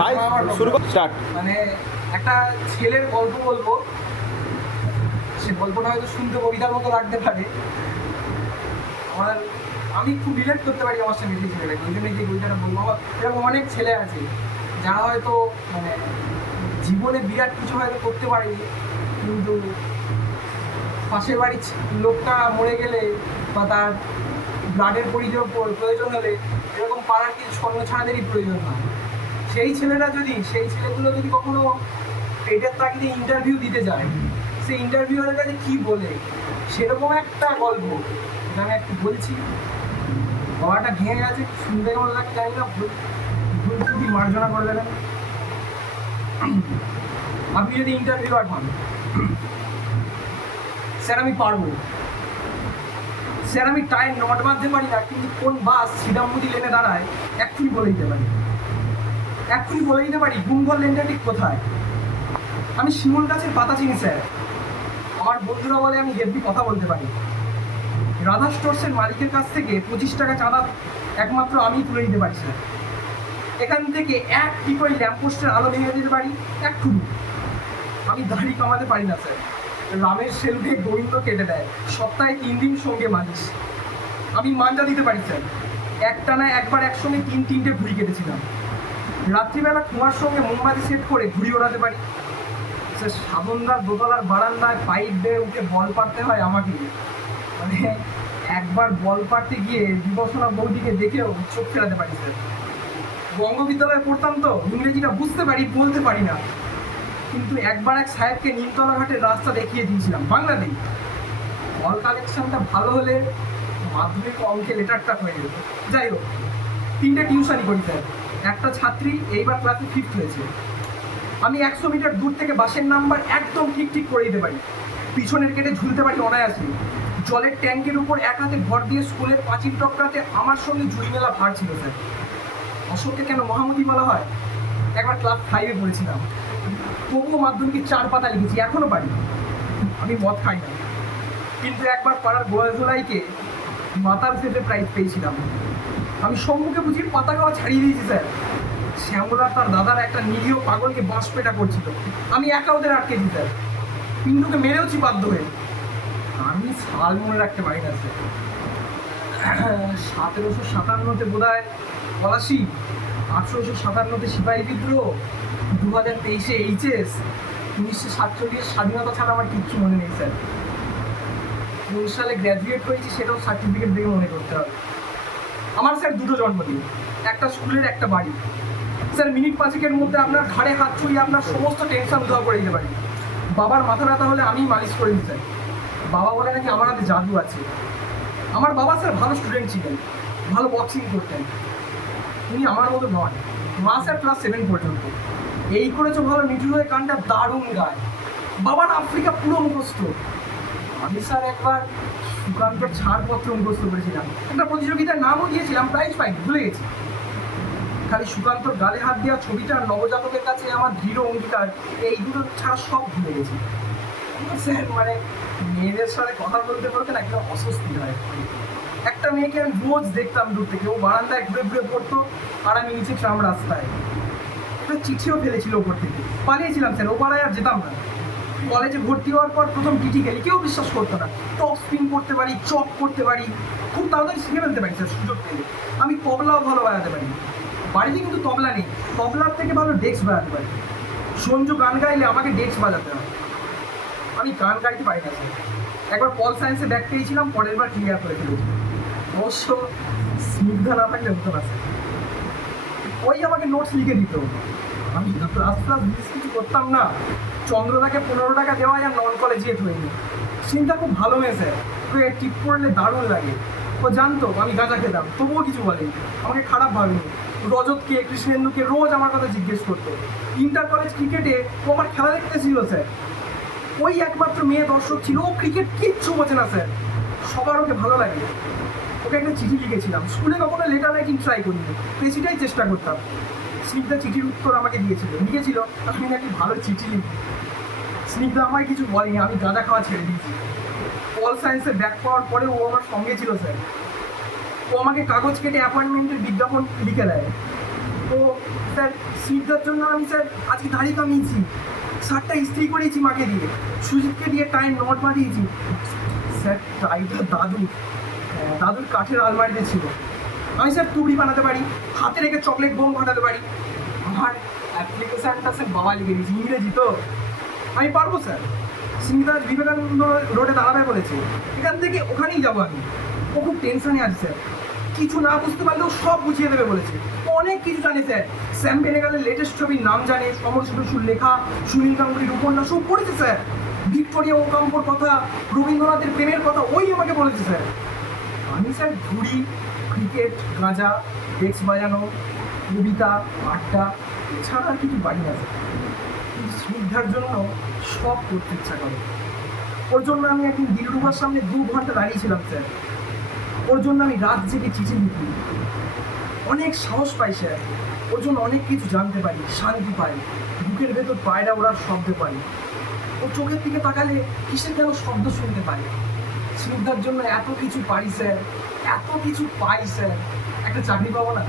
ভাই শুরু কর, স্টার্ট। মানে একটা ছেলের গল্প বলবো, সে গল্পটা হয়তো শুনতে কবিতার মতো লাগতে পারে। আমি খুব রিলেট করতে পারি আমার সঙ্গে সেই ছেলেটাকে, ওই জন্য যে কবিতাটা বলবো। আমার এরকম অনেক ছেলে আছে যারা হয়তো মানে জীবনে বিরাট কিছু হয়তো করতে পারেনি, কিন্তু পাশের বাড়ির লোকটা মরে গেলে বা তার ব্লাডের প্রয়োজন হলে এরকম পাড়ার কিছু স্বর্ণছাড়াদেরই প্রয়োজন হয়। সেই ছেলেগুলো যদি কখনো পেটের তাগিদে ইন্টারভিউ দিতে যায়, সেই ইন্টারভিউয়ের কাছে কী বলে, সেরকম একটা গল্প এটা আমি একটু বলছি। গলাটা ভেঙে গেছে, শুনতে কেমন লাগে জানি না, ভুল ত্রুটি মার্জনা করে দেবেন। আপনি যদি ইন্টারভিউ হন, স্যার আমি পারবো, স্যার আমি টাইম নট বাঁধতে পারি না, কিন্তু কোন বাস শ্রীরামপুরি লেনে দাঁড়ায় এক্ষুনি বলে দিতে পারি, গুমঘর লেনটা ঠিক কোথায়। আমি শিমুল গাছের পাতা চিনি স্যার, আমার বন্ধুরা বলে আমি হেভি কথা বলতে পারি। রাধা স্টোর্সের মালিকের কাছ থেকে 25 টাকা চাঁদা একমাত্র আমিই তুলে দিতে পারি স্যার। এখান থেকে এক টিপই ল্যাম্পপোস্টের আলো ভেঙে দিতে পারি এক্ষুনি। আমি দাড়ি কামাতে পারি না স্যার, রামের সেলফে গোবিন্দ কেটে দেয়, সপ্তাহে 3 দিন সঙ্গে মালিশ। আমি মাঞ্জা দিতে পারি স্যার, একটানা একবার একসঙ্গে 3-3টে ঘুড়ি কেটেছিলাম। রাত্রিবেলা কুমার সঙ্গে মোমবাতি সেট করে ঘুড়ি ওড়াতে পারি স্যার। সাবনদার দোতলার বারান্দায় পাইপ বেয়ে উঠে বল পাড়তে হয় আমাকে, মানে একবার বল পাড়তে গিয়ে বিবসনা বৌদিকে দেখেও চোখ ফেরাতে পারি স্যার। বঙ্গবিদ্যালয়ে পড়তাম তো, ইংরেজিটা বুঝতে পারি, বলতে পারি না, কিন্তু একবার এক সাহেবকে নিমতলা ঘাটের রাস্তা দেখিয়ে দিয়েছিলাম বাংলাতেই। বল কালেকশনটা ভালো হলে মাধ্যমিক অঙ্কে লেটারটা হয়ে যেত। যাই হোক, 3টে টিউশনই করি স্যার, একটা ছাত্রী এইবার ক্লাসে 5th হয়েছে। আমি 100 মিটার দূর থেকে বাসের নাম্বার একদম ঠিক করে দিতে পারি, পিছনের কেটে ঝুলতে পারি অনায়াসে। জলের ট্যাঙ্কের উপর এক হাতে ভর দিয়ে স্কুলের পাঁচিল টপকাতে আমার সঙ্গে জুড়ি মেলা ভার ছিল স্যার। অশোককে কেন মহামতি বলা হয়, একবার ক্লাস 5-এ পড়েছিলাম, তবুও মাধ্যমিকে 4 পাতা লিখেছি, এখনও পারি। আমি মদ খাই না, কিন্তু একবার পাড়ার গোয়াজোলাইকে মাতার সেটে প্রাইজ পেয়েছিলাম। আমি সম্মুখে বুঝি পাতা খাওয়া ছাড়িয়ে দিয়েছি স্যার। শ্যামলা তার দাদার একটা নিরীহ পাগলকে বাঁশ পেটা করছিল, আমি একা ওদের আটকেছি স্যার। পিন্টুকে মেরেওছি বাধ্য হয়ে। আমি সাল মনে রাখতে পারি না স্যার। 1757-তে বোধ হয় পলাশি, 1857-তে সিপাহী বিদ্রোহ, 2023-এ HS, 1947 স্বাধীনতা ছাড়া আমার কিচ্ছু মনে নেই স্যার। কোন সালে গ্র্যাজুয়েট হয়েছি সেটাও সার্টিফিকেট দেখে মনে করতে হবে। আমার স্যার 2টো জন্মদিন, একটা স্কুলের একটা বাড়ি। স্যার মিনিট 5-এর মধ্যে আপনার ঘাড়ে হাত ছুঁয়ে আপনার সমস্ত টেনশন উদ্ধার করে দিতে পারি। বাবার মাথা ব্যথা হলে আমিই মালিশ করে দিই স্যার। বাবা বলে নাকি আমার হাতে জাদু আছে। আমার বাবা স্যার ভালো স্টুডেন্ট ছিলেন, ভালো বক্সিং করতেন, উনি আমার মতো নয়। মা স্যার ক্লাস 7 পর্যন্ত। এই করেছো ভালো নিঠুর হয়ে গানটা দারুণ গায়। বাবার আফ্রিকা পুরো মুখস্থ। আমি স্যার একবার সুকান্তর ছাড়পত্র মুখস্থ করেছিলাম, একটা প্রতিযোগিতার নামও দিয়েছিলাম, প্রাইজ পাইনি, ভুলে গেছি। খালি সুকান্তর গালে হাত দেওয়া ছবিটা নবজাতকের কাছে আমার দৃঢ় অঙ্গীকার, এই দুটো ছাড়া সব ভুলে গেছি স্যার। মানে মেয়েদের সাথে কথা বলতে না একটা অস্বস্তি হয়। একটা মেয়েকে আমি রোজ দেখতাম দূর থেকে, ও বারান্দায় ঘুরে পড়তো আর আমি নিচে ট্রাম রাস্তায়। একটা চিঠিও ফেলেছিল ওপর থেকে, পালিয়েছিলাম স্যার, ও পাড়ায় আর যেতাম না। কলেজে ভর্তি হওয়ার পর প্রথম টিটি খেলি, কেউ বিশ্বাস করতো না। টপ স্পিন করতে পারি, চক করতে পারি, খুব তাড়াতাড়ি শিখে ফেলতে পারি স্যার সুযোগ পেলে। আমি তবলাও ভালো বাজাতে পারি, বাড়িতে কিন্তু তবলা নেই, তবলার থেকে ভালো ডেস্ক বাজাতে পারি। সঞ্জু গান গাইলে আমাকে ডেস্ক বাজাতে হয়, আমি গান গাইতে পারি না স্যার। একবার পল সায়েন্সে ব্যাক পেয়েছিলাম, পরের বার ক্লিয়ার করে ফেলেছি। অবশ্য স্নিগ্ধা না থাকলে হতো না স্যার, ওই আমাকে নোটস লিখে দিত। আমি ক্লাস কিছু করতাম না। চন্দ্রদাকে 15 টাকা দেওয়া আর নন কলেজিয়েট হয়নি। সিনটা খুব ভালো মেয়ে স্যার, ওকে টিপ করলে দারুণ লাগে। ও জানতো আমি গাঁজা খেতাম, তবুও কিছু বলেনি, আমাকে খারাপ ভাবেনি। রজতকে, কৃষ্ণেন্দুকে রোজ আমার কথা জিজ্ঞেস করতো। ইন্টার কলেজ ক্রিকেটে ও আমার খেলা দেখতে ছিল স্যার। ওই একমাত্র মেয়ে দর্শক ছিল, ও ক্রিকেট কিচ্ছু বোঝে না স্যার, সবার ওকে ভালো লাগে। ওকে একটা চিঠি লিখেছিলাম, স্কুলে কখনো লেটার রাইটিং ট্রাই করিনি, বেশিটাই চেষ্টা করতাম। স্নিগ্ধা চিঠির উত্তর আমাকে লিখেছিল আমি নাকি ভালো চিঠি লিখি। স্নিগ্ধা আমায় কিছু বলেনি, আমি গাঁজা খাওয়া ছেড়ে দিয়েছি। পল সায়েন্সে ব্যাক পাওয়ার পরে ও আমার সঙ্গে ছিল স্যার। ও আমাকে কাগজ কেটে অ্যাপয়েন্টমেন্টের বিজ্ঞাপন লিখে দেয়। তো স্যার স্নিগ্ধার জন্য আমি স্যার আজকে দাড়ি কামিয়েছি, শার্টটা ইস্ত্রি করেছি মাকে দিয়ে, সুজিতকে দিয়ে টাইম নট বাঁধিয়েছি। স্যার টাইটা দাদুর কাঠের আলমারিতে ছিল। আমি স্যার তুবড়ি বানাতে পারি, হাতে রেখে চকলেট বোম বানাতে পারি। আমার অ্যাপ্লিকেশানটা স্যার বাবা লিখে দিয়েছি, ইংরেজি তো আমি পারবো স্যার। স্নিগ্ধা বিবেকানন্দ রোডে দাঁড়াবে বলেছে, এখান থেকে ওখানেই যাবো আমি। ও খুব টেনশনে আছে স্যার, কিছু না বুঝতে পারলেও সব বুঝিয়ে দেবে বলেছে। ও অনেক কিছু জানে স্যার, স্যাম বেনেগালের লেটেস্ট ছবির নাম জানে, সমর সুর লেখা, সুনীল গাঙ্গুলির উপন্যাস সব পড়েছে স্যার। ভিক্টোরিয়া ওকাম্পোর কথা, রবীন্দ্রনাথের প্রেমের কথা ওই আমাকে বলেছে স্যার। আমি স্যার ঘুড়ি, ক্রিকেট, গাঁজা, ডেস্ক বাজানো, কবিতা, আড্ডা এছাড়া আর কিছু পারি না স্যার। কিন্তু স্নিগ্ধার জন্য সব করতে ইচ্ছা করে। ওর জন্য আমি একদিন দিলরুবার সামনে 2 ঘন্টা দাঁড়িয়েছিলাম স্যার। ওর জন্য আমি রাত জেগে চিঠি লিখি, অনেক সাহস পাই স্যার। ওর জন্য অনেক কিছু জানতে পারি, শান্তি পাই, বুকের ভেতর পায়রা ওড়ার শব্দ পাই। ও চোখের দিকে তাকালে কিসের যেন শব্দ শুনতে পাই। স্নিগ্ধার জন্য এত কিছু পারি স্যার, এত কিছু পাই স্যার। একটা চাকরি পাবো না?